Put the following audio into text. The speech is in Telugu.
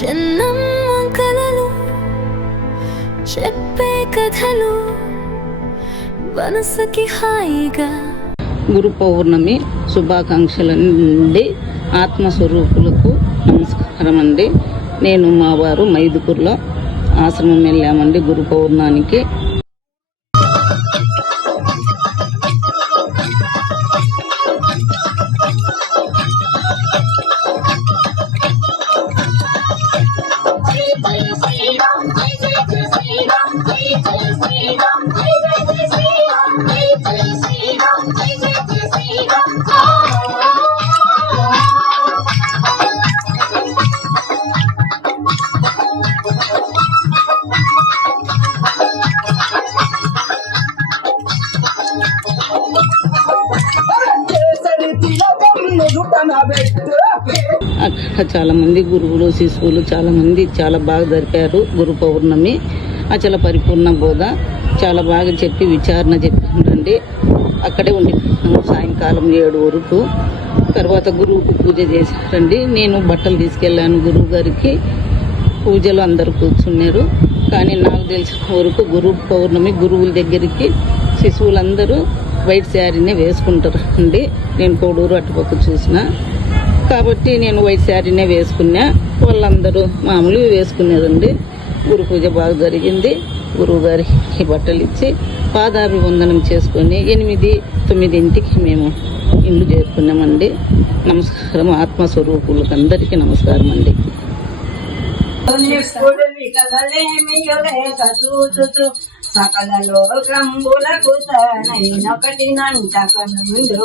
చిన్నమ్మ కలలు చెప్పే కథలు మనసుకి హాయిగా. గురు పౌర్ణమి శుభాకాంక్షల నుండి ఆత్మస్వరూపులకు నమస్కారం అండి నేను మా వారు మైదుకూరులో ఆశ్రమం వెళ్ళామండి గురు పౌర్ణానికి. అక్కడ చాలా మంది గురువులు శిశువులు చాలా మంది చాలా బాగా జరిపారు గురు పౌర్ణమి. అచల పరిపూర్ణ బోధ. చాలా బాగా చెప్పి విచారణ చెప్పినండి అక్కడే ఉండి సాయంకాలం ఏడు వరకు. తర్వాత గురువుకు పూజ చేశారండి. నేను బట్టలు తీసుకెళ్ళాను గురువు గారికి. పూజలు అందరూ కూర్చున్నారు. కానీ నాకు తెలిసిన వరకు గురు పౌర్ణమి గురువుల దగ్గరికి శిశువులందరూ వైట్ శారీనే వేసుకుంటారు అండి నేను కోడూరు అటుపక్క చూసిన. కాబట్టి నేను వైట్ శారీనే వేసుకున్నా. వాళ్ళందరూ మామూలుగా వేసుకునేదండి. గురు పూజ బాగా జరిగింది. గురువుగారికి బట్టలు ఇచ్చి పాదాభివందనం చేసుకొని ఎనిమిది తొమ్మిదింటికి మేము ఇల్లు చేరుకున్నామండి. నమస్కారం ఆత్మస్వరూపులకు అందరికీ నమస్కారం అండి సకల లోకంబులకు తనైనొకటి నంట కనుండు